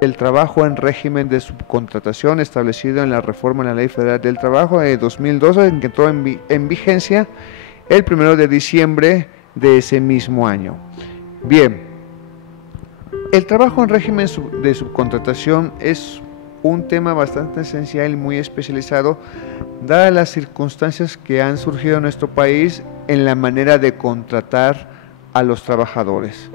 el trabajo en régimen de subcontratación establecido en la reforma en la Ley Federal del Trabajo de 2012, que entró en vigencia el 1 de diciembre de ese mismo año. Bien, el trabajo en régimen de subcontratación es un tema bastante esencial y muy especializado, dadas las circunstancias que han surgido en nuestro país en la manera de contratar a los trabajadores.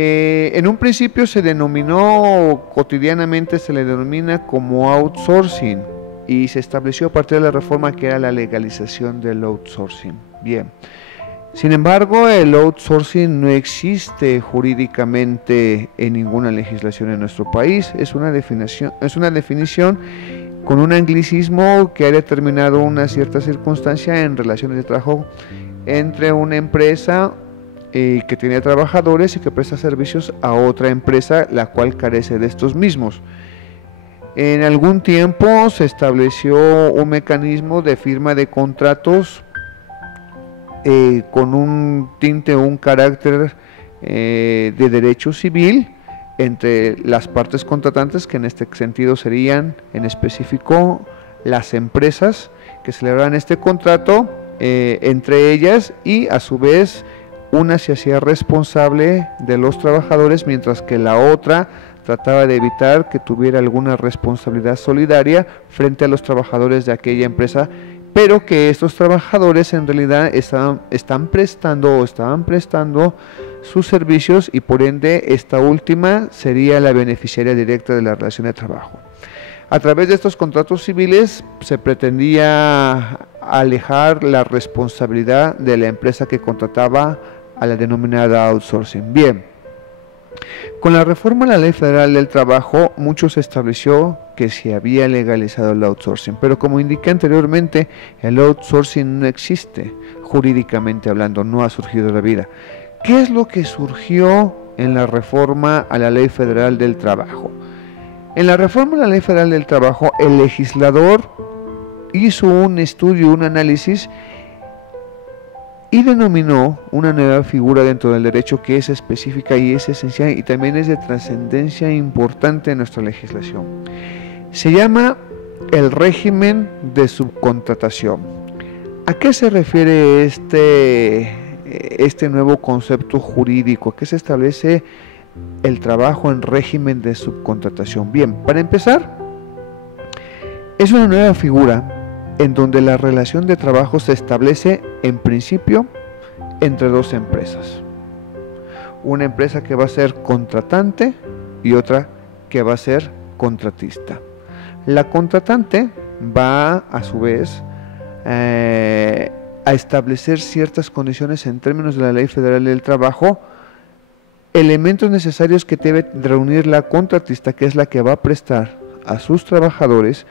En un principio se denominó, cotidianamente se le denomina como outsourcing, y se estableció a partir de la reforma que era la legalización del outsourcing. Bien, sin embargo, el outsourcing no existe jurídicamente en ninguna legislación en nuestro país. Es una definición con un anglicismo que ha determinado una cierta circunstancia en relaciones de trabajo entre una empresa que tiene trabajadores y que presta servicios a otra empresa, la cual carece de estos mismos. En algún tiempo se estableció un mecanismo de firma de contratos con un tinte o un carácter de derecho civil entre las partes contratantes, que en este sentido serían en específico las empresas que celebraban este contrato entre ellas, y a su vez una se hacía responsable de los trabajadores, mientras que la otra trataba de evitar que tuviera alguna responsabilidad solidaria frente a los trabajadores de aquella empresa, pero que estos trabajadores en realidad estaban prestando sus servicios, y por ende esta última sería la beneficiaria directa de la relación de trabajo. A través de estos contratos civiles se pretendía alejar la responsabilidad de la empresa que contrataba a la denominada outsourcing. Bien, con la reforma a la Ley Federal del Trabajo, mucho se estableció que se había legalizado el outsourcing, pero como indiqué anteriormente, el outsourcing no existe jurídicamente hablando, no ha surgido de la vida. ¿Qué es lo que surgió en la reforma a la Ley Federal del Trabajo? En la reforma a la Ley Federal del Trabajo, el legislador hizo un estudio, un análisis, y denominó una nueva figura dentro del derecho que es específica y es esencial, y también es de trascendencia importante en nuestra legislación. Se llama el régimen de subcontratación. ¿A qué se refiere este nuevo concepto jurídico? ¿A qué se establece el trabajo en régimen de subcontratación? Bien, para empezar, es una nueva figura en donde la relación de trabajo se establece en principio entre dos empresas. Una empresa que va a ser contratante y otra que va a ser contratista. La contratante va a su vez a establecer ciertas condiciones en términos de la Ley Federal del Trabajo, elementos necesarios que debe reunir la contratista, que es la que va a prestar a sus trabajadores,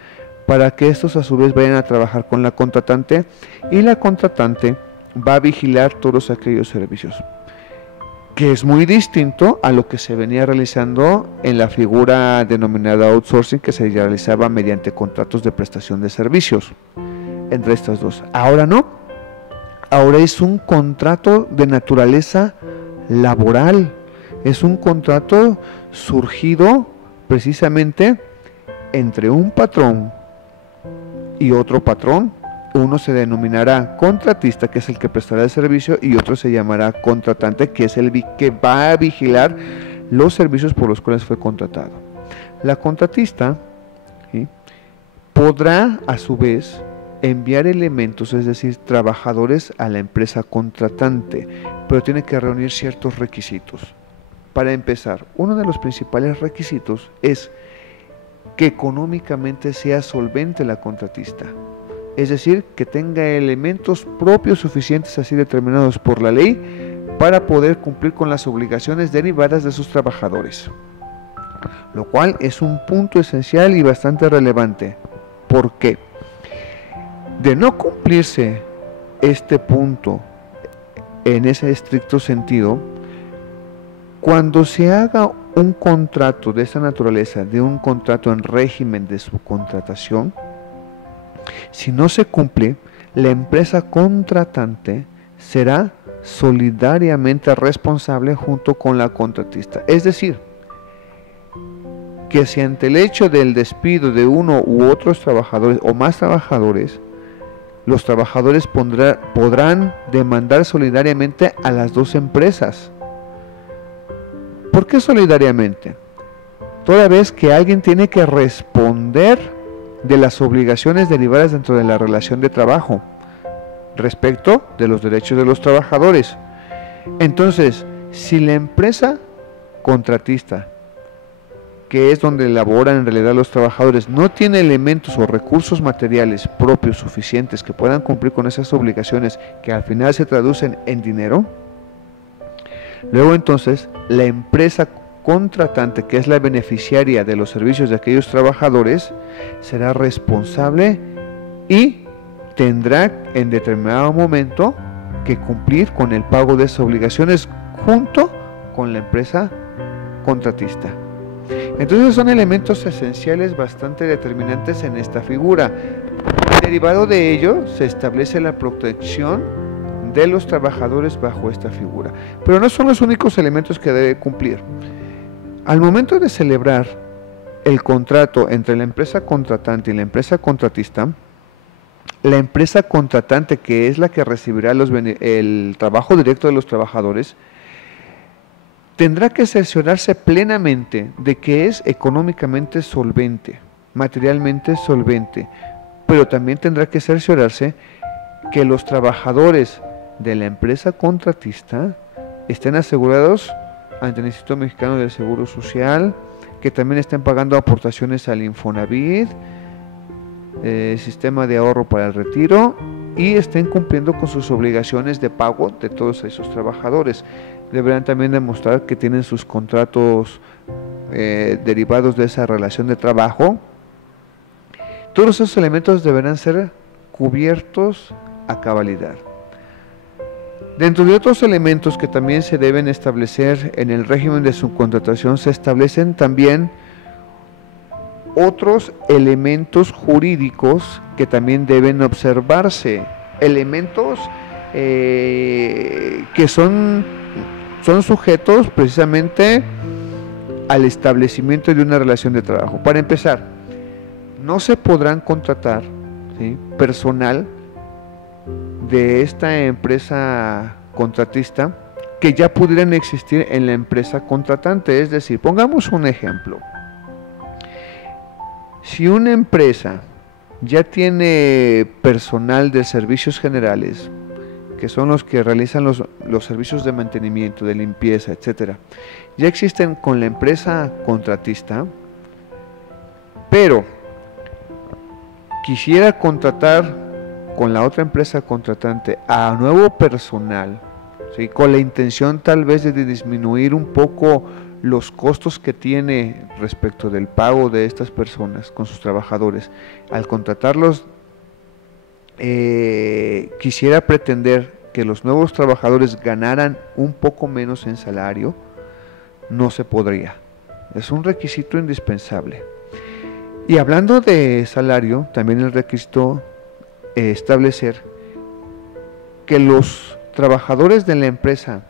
para que estos a su vez vayan a trabajar con la contratante, y la contratante va a vigilar todos aquellos servicios, que es muy distinto a lo que se venía realizando en la figura denominada outsourcing, que se realizaba mediante contratos de prestación de servicios entre estas dos. Ahora no, ahora es un contrato de naturaleza laboral, es un contrato surgido precisamente entre un patrón y otro patrón. Uno se denominará contratista, que es el que prestará el servicio, y otro se llamará contratante, que es el que va a vigilar los servicios por los cuales fue contratado. La contratista, ¿sí?, podrá a su vez enviar elementos, es decir, trabajadores a la empresa contratante, pero tiene que reunir ciertos requisitos. Para empezar, uno de los principales requisitos es que económicamente sea solvente la contratista, es decir, que tenga elementos propios suficientes, así determinados por la ley, para poder cumplir con las obligaciones derivadas de sus trabajadores, lo cual es un punto esencial y bastante relevante. ¿Por qué? De no cumplirse este punto en ese estricto sentido, cuando se haga un contrato de esta naturaleza, de un contrato en régimen de subcontratación, si no se cumple, la empresa contratante será solidariamente responsable junto con la contratista. Es decir, que si ante el hecho del despido de uno u otros trabajadores o más trabajadores, los trabajadores podrán demandar solidariamente a las dos empresas. ¿Por qué solidariamente? Toda vez que alguien tiene que responder de las obligaciones derivadas dentro de la relación de trabajo respecto de los derechos de los trabajadores. Entonces, si la empresa contratista, que es donde laboran en realidad los trabajadores, no tiene elementos o recursos materiales propios suficientes que puedan cumplir con esas obligaciones que al final se traducen en dinero, luego entonces la empresa contratante, que es la beneficiaria de los servicios de aquellos trabajadores, será responsable y tendrá en determinado momento que cumplir con el pago de esas obligaciones junto con la empresa contratista. Entonces son elementos esenciales bastante determinantes en esta figura. Derivado de ello se establece la protección de los trabajadores bajo esta figura. Pero no son los únicos elementos que debe cumplir. Al momento de celebrar el contrato entre la empresa contratante y la empresa contratista, la empresa contratante, que es la que recibirá el trabajo directo de los trabajadores, tendrá que cerciorarse plenamente de que es económicamente solvente, materialmente solvente, pero también tendrá que cerciorarse que los trabajadores de la empresa contratista estén asegurados ante el Instituto Mexicano del Seguro Social, que también estén pagando aportaciones al Infonavit, sistema de ahorro para el retiro, y estén cumpliendo con sus obligaciones de pago de todos esos trabajadores. Deberán también demostrar que tienen sus contratos derivados de esa relación de trabajo. Todos esos elementos deberán ser cubiertos a cabalidad. Dentro de otros elementos que también se deben establecer en el régimen de subcontratación, se establecen también otros elementos jurídicos que también deben observarse. Elementos que son sujetos precisamente al establecimiento de una relación de trabajo. Para empezar, no se podrán contratar, ¿sí?, personal de esta empresa contratista que ya pudieran existir en la empresa contratante. Es decir, pongamos un ejemplo. Si una empresa ya tiene personal de servicios generales, que son los que realizan los servicios de mantenimiento, de limpieza, etcétera, ya existen con la empresa contratista, pero quisiera contratar con la otra empresa contratante a nuevo personal, ¿sí?, con la intención tal vez de disminuir un poco los costos que tiene respecto del pago de estas personas con sus trabajadores. Al contratarlos, quisiera pretender que los nuevos trabajadores ganaran un poco menos en salario. No se podría. Es un requisito indispensable. Y hablando de salario, también el requisito establecer que los trabajadores de la empresa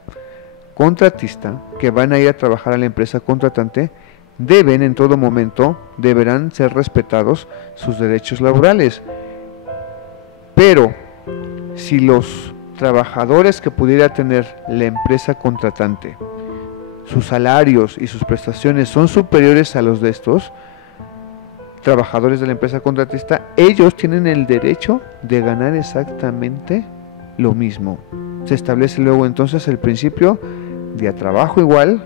contratista que van a ir a trabajar a la empresa contratante deben en todo momento, deberán ser respetados sus derechos laborales. Pero si los trabajadores que pudiera tener la empresa contratante, sus salarios y sus prestaciones son superiores a los de estos trabajadores de la empresa contratista, ellos tienen el derecho de ganar exactamente lo mismo. Se establece luego entonces el principio de a trabajo igual,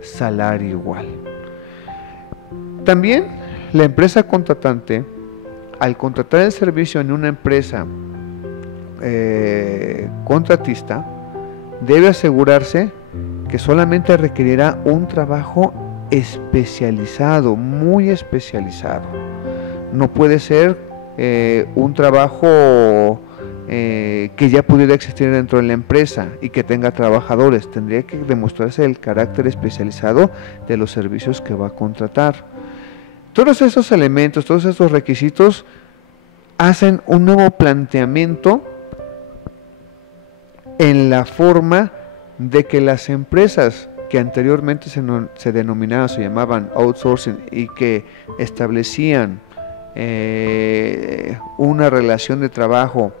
salario igual. También la empresa contratante, al contratar el servicio en una empresa contratista, debe asegurarse que solamente requerirá un trabajo especializado, muy especializado. No puede ser un trabajo que ya pudiera existir dentro de la empresa y que tenga trabajadores. Tendría que demostrarse el carácter especializado de los servicios que va a contratar. Todos esos elementos, todos esos requisitos hacen un nuevo planteamiento en la forma de que las empresas que anteriormente se denominaban, se llamaban outsourcing y que establecían una relación de trabajo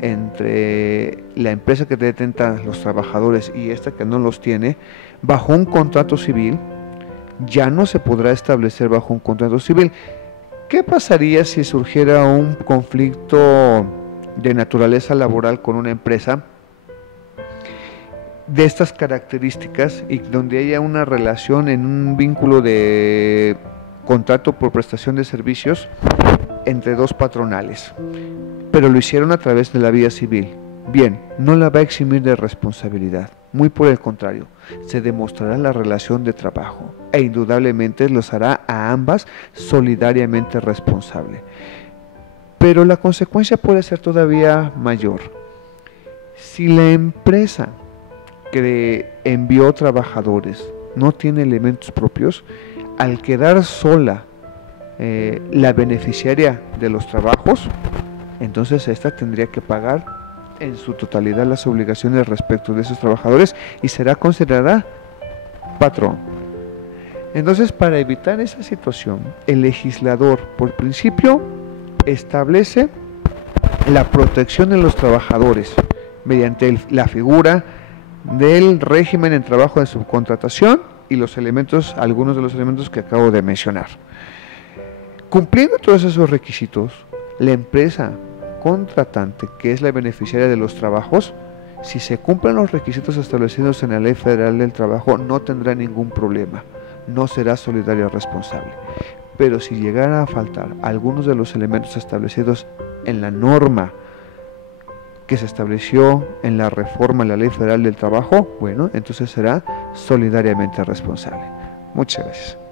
entre la empresa que detenta los trabajadores y esta que no los tiene, bajo un contrato civil, ya no se podrá establecer bajo un contrato civil. ¿Qué pasaría si surgiera un conflicto de naturaleza laboral con una empresa de estas características y donde haya una relación en un vínculo de contrato por prestación de servicios entre dos patronales, pero lo hicieron a través de la vía civil? Bien, no la va a eximir de responsabilidad, muy por el contrario, se demostrará la relación de trabajo e indudablemente los hará a ambas solidariamente responsable. Pero la consecuencia puede ser todavía mayor. Si la empresa que envió trabajadores no tiene elementos propios, al quedar sola la beneficiaria de los trabajos, entonces esta tendría que pagar en su totalidad las obligaciones respecto de esos trabajadores y será considerada patrón. Entonces, para evitar esa situación, el legislador, por principio, establece la protección de los trabajadores mediante la figura del régimen en trabajo de subcontratación y los elementos, algunos de los elementos que acabo de mencionar. Cumpliendo todos esos requisitos, la empresa contratante, que es la beneficiaria de los trabajos, si se cumplen los requisitos establecidos en la Ley Federal del Trabajo, no tendrá ningún problema, no será solidaria responsable. Pero si llegara a faltar algunos de los elementos establecidos en la norma que se estableció en la reforma a la Ley Federal del Trabajo, bueno, entonces será solidariamente responsable. Muchas gracias.